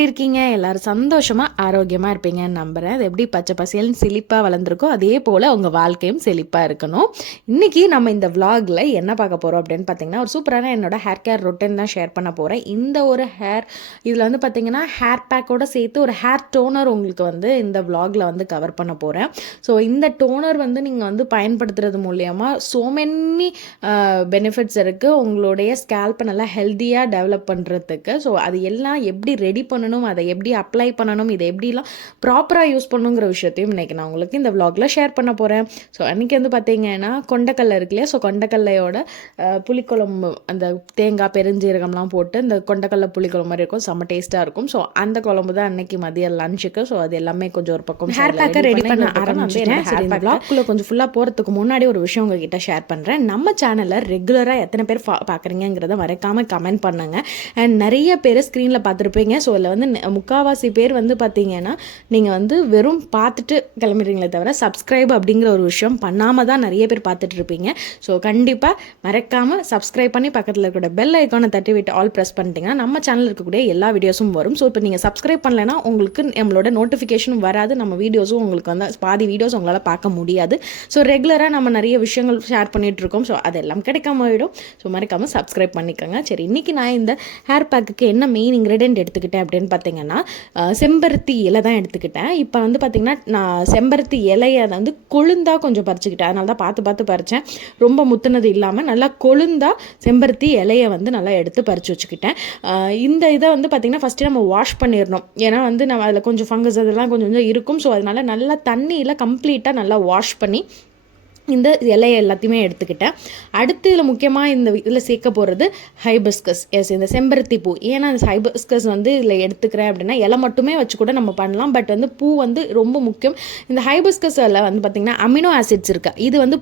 எப்படி இருக்கீங்க? எல்லாரும் சந்தோஷமா ஆரோக்கியமாக இருப்பீங்கன்னு நம்புகிறேன். அது எப்படி பச்சை பசேல்னு செழிப்பாக வளர்ந்துருக்கோ அதே போல் உங்கள் வாழ்க்கையும் செழிப்பாக இருக்கணும். இன்றைக்கி நம்ம இந்த விலாகில் என்ன பார்க்க போகிறோம் அப்படின்னு பார்த்தீங்கன்னா, ஒரு சூப்பரான என்னோட ஹேர் கேர் ரொட்டீன் தான் ஷேர் பண்ண போகிறேன். இந்த ஒரு இதில் வந்து பார்த்தீங்கன்னா ஹேர் பேக்கோடு சேர்த்து ஒரு ஹேர் டோனர் உங்களுக்கு வந்து இந்த விலாகில் வந்து கவர் பண்ண போகிறேன். ஸோ இந்த டோனர் வந்து நீங்கள் வந்து பயன்படுத்துறது மூலயமா ஸோ மெனி பெனிஃபிட்ஸ் இருக்குது. உங்களுடைய ஸ்கேல்ப்பை நல்லா ஹெல்த்தியாக டெவலப் பண்ணுறதுக்கு. ஸோ அது எல்லாம் எப்படி ரெடி பண்ணணும், அதை எப்படி அப்ளை பண்ணணும், இதை எப்படிலாம் ப்ராப்பராக யூஸ் பண்ணுங்கிற விஷயத்தையும் இன்றைக்கி நான் உங்களுக்கு இந்த விலாகில் ஷேர் பண்ண போகிறேன். ஸோ அன்றைக்கி வந்து பார்த்தீங்கன்னா கொண்டக்கடலை இருக்கு இல்லையா, ஸோ கொண்டக்கடலையோட புளிக்குழம்பு, அந்த தேங்காய் பெருஞ்சீரகம்லாம் போட்டு இந்த கொண்டக்கடலை புளிக்குழம்பு மாதிரி இருக்கும், செம்ம டேஸ்ட்டாக இருக்கும். ஸோ அந்த குழம்பு தான் அன்றைக்கி மதியம் லஞ்சுக்கு. ஸோ அது எல்லாமே கொஞ்சம் ஒரு பக்கம் ஹேர் பேக்கை ரெடி பண்ண ஆரம்பிச்சிட்டேன். சரி, இந்த விலாக்குள்ளே கொஞ்சம் ஃபுல்லாக போகிறதுக்கு முன்னாடி ஒரு விஷயம் உங்ககிட்ட ஷேர் பண்ணுறேன். நம்ம சேனலில் ரெகுலராக எத்தனை பேர் பார்க்குறீங்கிறத மறக்காமல் கமெண்ட் பண்ணுங்க. அண்ட் நிறைய பேர் ஸ்க்ரீனில் பார்த்துருப்பீங்க. ஸோ அதில் வந்து முக்கால்வாசி பேர் வந்து பார்த்தீங்கன்னா நீங்கள் வந்து வெறும் பார்த்துட்டு கிளம்பிடுறீங்களே தவிர சப்ஸ்கிரைப் அப்படிங்கிற ஒரு விஷயம் பண்ணாமல் தான் நிறைய பேர் பார்த்துட்டு இருப்பீங்க. ஸோ கண்டிப்பாக மறக்காமல் சப்ஸ்கிரைப் பண்ணி பக்கத்தில் இருக்கிற பெல் ஐக்கானை தட்டி விட்டு ஆல் ப்ரெஸ் பண்ணிட்டீங்கன்னா நம்ம சேனலில் இருக்கக்கூடிய எல்லா வீடியோஸும் வரும். ஸோ இப்போ நீங்கள் சப்ஸ்கிரைப் பண்ணலைன்னா உங்களுக்கு நம்மளோட நோட்டிஃபிகேஷனும் வராது, நம்ம வீடியோஸும் உங்களுக்கு வந்து பாதி வீடியோஸ் உங்களால் பார்க்க முடியாது. ஸோ ரெகுலராக நம்ம நிறைய விஷயங்கள் ஷேர் பண்ணிகிட்டு இருக்கோம். ஸோ அதெல்லாம் கிடைக்காம போயிடும். ஸோ மறக்காமல் சப்ஸ்கிரைப் பண்ணிக்கோங்க. சரி, இன்றைக்கி நான் இந்த ஹேர் பேக்குக்கு என்ன மெயின் இன்க்ரீடியன்ட் எடுத்துக்கிட்டேன் அப்படின்னு பார்த்தீங்கன்னா செம்பருத்தி இலை தான் எடுத்துக்கிட்டேன். இப்போ வந்து பார்த்திங்கன்னா நான் செம்பருத்தி இலையை வந்து கொழுந்தா கொஞ்சம் பறிச்சுக்கிட்டேன். அதனால தான் பார்த்து பறித்தேன். ரொம்ப முத்துனது இல்லாமல் நல்லா கொழுந்தா செம்பருத்தி இலையை வந்து நல்லா எடுத்து பறித்து வச்சுக்கிட்டேன். இந்த இதை வந்து பார்த்திங்கன்னா ஃபஸ்ட்டு நம்ம வாஷ் பண்ணிடணும். ஏன்னா வந்து நம்ம அதில் கொஞ்சம் ஃபங்கஸ் அதெல்லாம் கொஞ்சம் இருக்கும். ஸோ அதனால் நல்லா தண்ணியில் கம்ப்ளீட்டாக நல்லா வாஷ் பண்ணி இந்த இலையை எல்லாத்தையுமே எடுத்துக்கிட்டேன். அடுத்து இதில் முக்கியமாக இந்த இதில் சேர்க்க போகிறது ஹைபிஸ்கஸ். இந்த செம்பருத்தி பூ. ஏன்னா இந்த ஹைபிஸ்கஸ் வந்து இதில் எடுத்துக்கிறேன் அப்படின்னா இலை மட்டுமே வச்சு கூட நம்ம பண்ணலாம். பட் வந்து பூ வந்து ரொம்ப முக்கியம். இந்த ஹைபிஸ்கஸில் வந்து பார்த்திங்கன்னா அமினோ ஆசிட்ஸ் இருக்குது. இது வந்து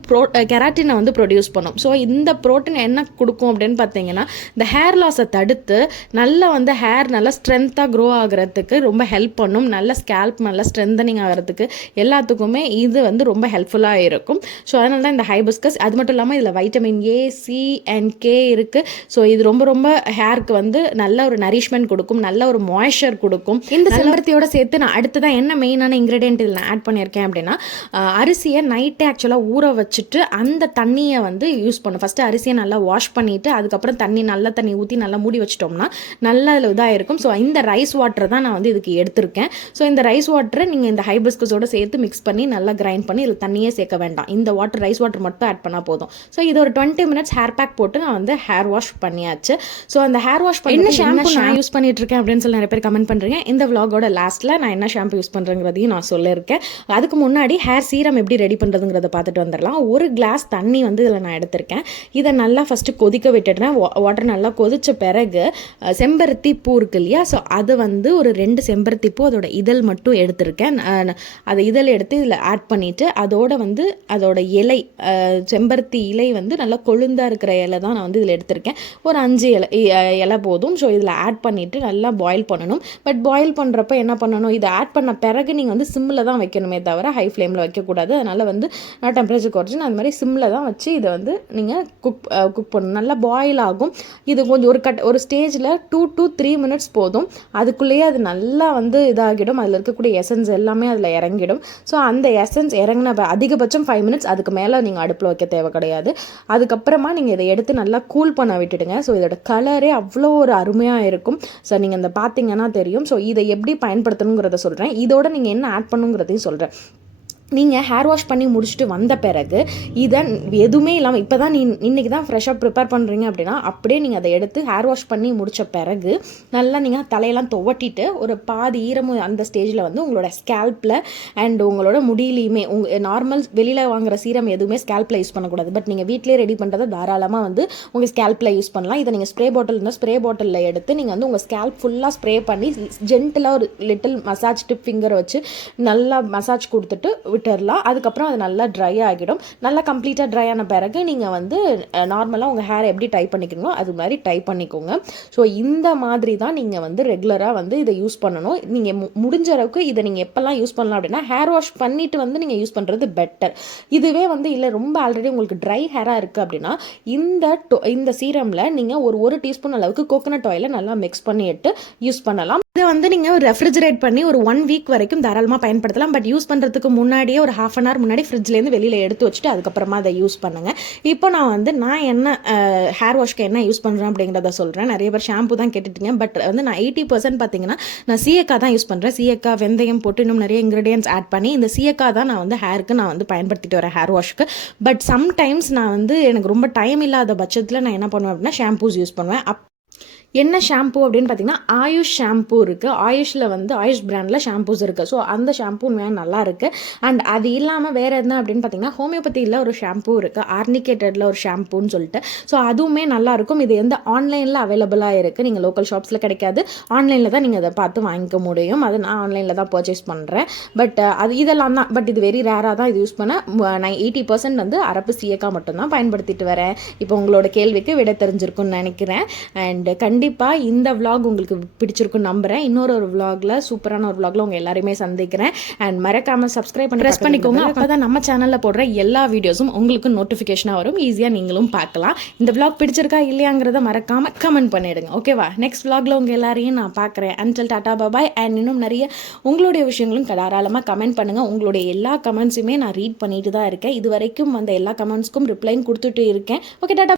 கெராட்டினை வந்து ப்ரொடியூஸ் பண்ணும். ஸோ இந்த ப்ரோட்டீன் என்ன கொடுக்கும் அப்படின்னு பார்த்தீங்கன்னா இந்த ஹேர் லாஸை தடுத்து நல்லா வந்து ஹேர் நல்லா ஸ்ட்ரென்த்தாக க்ரோ ஆகிறதுக்கு ரொம்ப ஹெல்ப் பண்ணும். நல்ல ஸ்கேல்ப் நல்லா ஸ்ட்ரென்தனிங் ஆகிறதுக்கு எல்லாத்துக்குமே இது வந்து ரொம்ப ஹெல்ப்ஃபுல்லாக இருக்கும். ஸோ அதனால தான் இந்த ஹைபிஸ்கஸ். அது மட்டும் இல்லாமல் இதில் vitamin A, C and K இருக்குது. ஸோ இது ரொம்ப ஹேருக்கு வந்து நல்ல ஒரு நரிஷ்மெண்ட் கொடுக்கும், நல்ல ஒரு மாய்ஸ்சர் கொடுக்கும். இந்த செம்பருத்தியோட சேர்த்து நான் அடுத்ததான் என்ன மெயினான இன்க்ரீடியன்ட் இதில் ஆட் பண்ணியிருக்கேன் அப்படின்னா அரிசியை நைட்டே ஆக்சுவலாக ஊற வச்சுட்டு அந்த தண்ணியை வந்து யூஸ் பண்ணும். ஃபஸ்ட்டு அரிசியை நல்லா வாஷ் பண்ணிவிட்டு அதுக்கப்புறம் நல்ல தண்ணி ஊற்றி நல்லா மூடி வச்சிட்டோம்னா நல்ல இதாக இருக்கும். ஸோ இந்த ரைஸ் வாட்டர் தான் நான் வந்து இதுக்கு எடுத்திருக்கேன். ஸோ இந்த ரைஸ் வாட்டரை நீங்கள் இந்த ஹைபிஸ்கஸோட சேர்த்து மிக்ஸ் பண்ணி நல்லா கிரைண்ட் பண்ணி இதில் தண்ணியே சேர்க்க வேண்டாம். இந்த ரைஸ் வாட்டர் மட்டும் ஆட் பண்ணால் போதும். ஸோ இது ஒரு 20 மினிட்ஸ் ஹேர் பேக் போட்டு நான் வந்து ஹேர் வாஷ் பண்ணியாச்சு. ஸோ அந்த ஹேர் வாஷ் பண்ணி என்ன ஷாம்பு நான் யூஸ் பண்ணிட்டு இருக்கேன் அப்படின்னு சொல்லி நிறைய பேர் கமெண்ட் பண்ணுறீங்க. இந்த விலாகோட லாஸ்ட்டில் நான் என்ன ஷாம்பு யூஸ் பண்ணுறேங்கிறதையும் நான் சொல்லியிருக்கேன். அதுக்கு முன்னாடி ஹேர் சீரம் எப்படி ரெடி பண்ணுறதுங்கிறத பார்த்துட்டு வந்துடலாம். ஒரு கிளாஸ் தண்ணி வந்து இதில் நான் எடுத்திருக்கேன். இதை நல்லா ஃபஸ்ட்டு கொதிக்க விட்டுடுறேன். வாட்டர் நல்லா கொதித்த பிறகு செம்பருத்தி பூ இருக்கு இல்லையா, ஸோ அது வந்து ஒரு 2 செம்பருத்தி பூ அதோட இதழ் மட்டும் எடுத்திருக்கேன். அதை இதழ் எடுத்து இதில் ஆட் பண்ணிவிட்டு அதோட வந்து அதோட இலை, செம்பருத்தி இலை வந்து நல்லா கொழுந்தாக இருக்கிற இலை தான் நான் வந்து இதில் எடுத்திருக்கேன். ஒரு 5 இலை போதும். ஸோ இதில் ஆட் பண்ணிவிட்டு நல்லா பாயில் பண்ணணும். பட் பாயில் பண்ணுறப்ப என்ன பண்ணணும், இதை ஆட் பண்ண பிறகு நீங்கள் வந்து சிம்மில் தான் வைக்கணுமே தவிர ஹை ஃப்ளேமில் வைக்கக்கூடாது. அதனால் வந்து நான் டெம்பரேச்சர் குறைச்சி நான் அந்த மாதிரி சிம்மில் தான் வச்சு இதை வந்து நீங்கள் குக் பண்ணணும். நல்லா பாயில் ஆகும். இது கொஞ்சம் ஒரு ஸ்டேஜில் 2 to 3 மினிட்ஸ் போதும். அதுக்குள்ளேயே அது நல்லா வந்து இதாகிடும். அதில் இருக்கக்கூடிய எசன்ஸ் எல்லாமே அதில் இறங்கிடும். ஸோ அந்த எசன்ஸ் இறங்கின அதிகபட்சம் 5 மினிட்ஸ், அதுக்கு மேலே நீங்கள் அடுப்பில் வைக்க தேவை கிடையாது. அதுக்கப்புறமா நீங்கள் இதை எடுத்து நல்லா கூல் பண்ண விட்டுடுங்க. ஸோ இதோட கலரே அவ்வளோ ஒரு அருமையாக இருக்கும். ஸோ நீங்கள் இந்த பார்த்தீங்கன்னா தெரியும். ஸோ இதை எப்படி பயன்படுத்தணுங்கிறத சொல்கிறேன். இதோட நீங்கள் என்ன ஆட் பண்ணுங்கிறதையும் சொல்கிறேன். நீங்கள் ஹேர் வாஷ் பண்ணி முடிச்சுட்டு வந்த பிறகு இதை எதுவுமே இல்லாமல் இப்போ தான் இன்றைக்கி தான் ஃப்ரெஷ்ஷாக ப்ரிப்பேர் பண்ணுறீங்க அப்படின்னா அப்படியே நீங்கள் அதை எடுத்து ஹேர் வாஷ் பண்ணி முடித்த பிறகு நல்லா நீங்கள் தலையெல்லாம் துவட்டிட்டு ஒரு பாதி ஈரமும் அந்த ஸ்டேஜில் வந்து உங்களோட ஸ்கேல்ப்பில் அண்ட் உங்களோட முடியிலையுமே நார்மல் வெளியில் வாங்குகிற சீரம் எதுவுமே ஸ்கேல்ப்பில் யூஸ் பண்ணக்கூடாது. பட் நீங்கள் வீட்டிலே ரெடி பண்ணுறதை தாராளமாக வந்து உங்கள் ஸ்கேல்ப்பில் யூஸ் பண்ணலாம். இதை நீங்கள் ஸ்ப்ரே பாட்டில் இருந்தால் ஸ்ப்ரே பாட்டிலில் எடுத்து நீங்கள் வந்து உங்கள் ஸ்கேல்ப் ஃபுல்லாக ஸ்ப்ரே பண்ணி ஜென்டிலாக ஒரு லிட்டில் மசாஜ் டிப் ஃபிங்கரை வச்சு நல்லா மசாஜ் கொடுத்துட்டு விட்டுடலாம். அதுக்கப்புறம் அது நல்லா ட்ரை ஆகிடும். நல்லா கம்ப்ளீட்டாக ட்ரை ஆன பிறகு நீங்கள் வந்து நார்மலாக உங்கள் ஹேர் எப்படி டை பண்ணிக்கிறீங்களோ அது மாதிரி டை பண்ணிக்கோங்க. ஸோ இந்த மாதிரி தான் நீங்கள் வந்து ரெகுலராக வந்து இதை யூஸ் பண்ணணும். நீங்கள் முடிஞ்ச அளவுக்கு இதை நீங்கள் எப்போல்லாம் யூஸ் பண்ணலாம் அப்படின்னா ஹேர் வாஷ் பண்ணிவிட்டு வந்து நீங்கள் யூஸ் பண்ணுறது பெட்டர். இதுவே வந்து இல்லை ரொம்ப ஆல்ரெடி உங்களுக்கு ட்ரை ஹேராக இருக்குது அப்படின்னா இந்த சீரமில் நீங்கள் ஒரு டீஸ்பூன் அளவுக்கு கோகோனட் ஆயிலை நல்லா மிக்ஸ் பண்ணிட்டு யூஸ் பண்ணலாம். இதை வந்து நீங்கள் ரெஃப்ரிஜரேட் பண்ணி ஒரு 1 வீக் வரைக்கும் தாராளமாக பயன்படுத்தலாம். பட் யூஸ் பண்ணுறதுக்கு முன்னாடியே ஒரு ½ அன் ஹவர் முன்னாடி ஃப்ரிட்ஜ்லேருந்து வெளியில் எடுத்து வச்சுட்டு அதுக்கப்புறமா அதை யூஸ் பண்ணுங்கள். இப்போ நான் என்ன ஹேர் வாஷ்க்கு என்ன யூஸ் பண்ணுறேன் அப்படிங்கிறத சொல்கிறேன். நிறைய பேர் ஷாம்பு தான் கேட்டுட்டீங்க. பட் வந்து நான் 80% பார்த்தீங்கன்னா நான் சீயக்காய் தான் யூஸ் பண்ணுறேன். சீயக்காய், வெந்தயம் போட்டு இன்னும் நிறைய இன்க்ரீடியன்ஸ் ஆட் பண்ணி இந்த சீயக்காய் தான் நான் வந்து ஹேருக்கு நான் வந்து பயன்படுத்திட்டு வரேன் ஹேர் வாஷ்க்கு. பட் சம்டைம்ஸ் நான் வந்து எனக்கு ரொம்ப டைம் இல்லாத பட்சத்தில் நான் என்ன பண்ணுவேன் அப்படின்னா ஷாம்பூஸ் யூஸ் பண்ணுவேன். என்ன ஷாம்பு அப்படின்னு பார்த்தீங்கன்னா ஆயுஷ் ஷாம்பு இருக்குது. ஆயுஷில் வந்து ஆயுஷ் பிராண்டில் ஷாம்பூஸ் இருக்குது. ஸோ அந்த ஷாம்பு உண்மையாக நல்லா இருக்குது. அண்ட் அது இல்லாமல் வேறு என்ன அப்படின்னு பார்த்தீங்கன்னா ஹோமியோபதியில் ஒரு ஷாம்பு இருக்குது, ஆர்னிகேட்டடில் ஒரு ஷாம்புன்னு சொல்லிட்டு. ஸோ அதுவுமே நல்லாயிருக்கும். இது எந்த ஆன்லைனில் அவைலபிளாக இருக்குது. நீங்கள் லோக்கல் ஷாப்ஸில் கிடைக்காது, ஆன்லைனில் தான் நீங்கள் அதை பார்த்து வாங்கிக்க முடியும். அது நான் ஆன்லைனில் தான் பர்ச்சேஸ் பண்ணுறேன். பட் இதெல்லாம் தான். பட் இது வெரி ரேராக தான் இது யூஸ் பண்ண. நான் 80% வந்து அரப்பு சீயக்காய் மட்டும்தான் பயன்படுத்திட்டு வரேன். இப்போ உங்களோட கேள்விக்கு விடை தெரிஞ்சிருக்குன்னு நினைக்கிறேன். அண்ட் கண்டிப்பாக இந்த vlog உங்களுக்கு பிடிச்சிருக்குன்னு நம்புகிறேன். இன்னொரு vlogல சூப்பரான ஒரு vlogல உங்கள் எல்லாரையுமே சந்திக்கிறேன். அண்ட் மறக்காமல் சப்ஸ்கிரைப் பண்ணி ப்ரெஸ் பண்ணிக்கோங்க. அப்போ தான் நம்ம சேனலில் போடுற எல்லா வீடியோஸும் உங்களுக்கு நோட்டிஃபிகேஷனாக வரும். ஈஸியாக நீங்களும் பார்க்கலாம். இந்த vlog பிடிச்சிருக்கா இல்லையாங்கிறத மறக்காமல் கமெண்ட் பண்ணிவிடுங்க. ஓகேவா? நெக்ஸ்ட் vlogல உங்கள் எல்லாரையும் நான் பார்க்குறேன். Until Tata bye. அண்ட் இன்னும் நிறைய உங்களுடைய விஷயங்களும் தாராளமாக கமெண்ட் பண்ணுங்கள். உங்களுடைய எல்லா கமெண்ட்ஸுமே நான் ரீட் பண்ணிட்டு தான் இருக்கேன். இது வரைக்கும் வந்த எல்லா கமெண்ட்ஸ்க்கும் ரிப்ளைன்னு கொடுத்துட்டு இருக்கேன். ஓகே, டாடா.